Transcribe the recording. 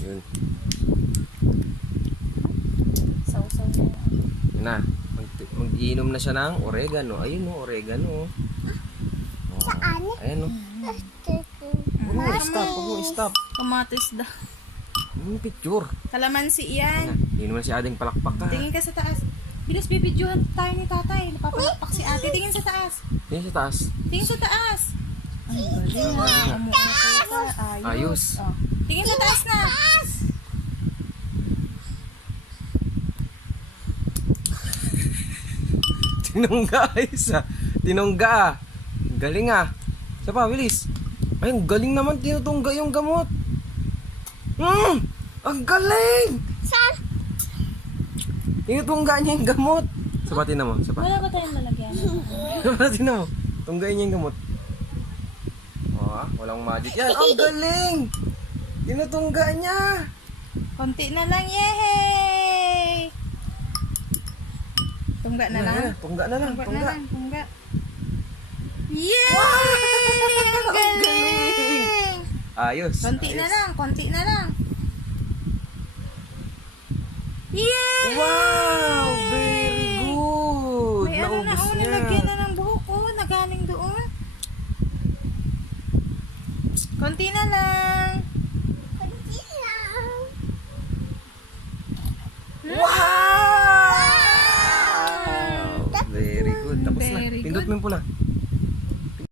Yun. Sausaw na. Yun na. Mag-iinom na siya ng oregano. Ayun o, oregano. Saan? Ayan o. Huwag mo i-stop. Huwag mo i-stop. Kamatis daw. Yung picture. Kalamansi Ayan yan. na. Hindi naman si Ading palakpak ka. Tingin ka sa taas. Bilis, bibidyohan tayo ni tatay. Napapalakpak si ate. Tingin sa taas. Tingin sa taas. Tingin sa taas. Ay, galing ah. Ayos. Oh. Tingin sa taas na. Tinungga ayos ah. Tinungga ah. Galing ah. Isa pa, bilis. Ay, ang galing naman tinutungga yung gamot. Ang galing! Saan? Tinutungga niya yung gamot. Sapatin na mo, sapat. Wala ba tayong lalagyan? Sapatin na mo. Tunggayin niya yung gamot. Oh, walang magic yan. Ang galing! Tinutungga niya. Konti na lang. Yehey! Tungga na lang. Tungga na lang. Tungga na Tungga. lang. Tungga. Yay! Ang galing! Ayos. Konti ayos. na lang. Konti na lang. Yay! Wow! Very good! May ano na, Naubos oh, niya. nalagyan na ng buhok, oh, nagaling doon. Konti na lang.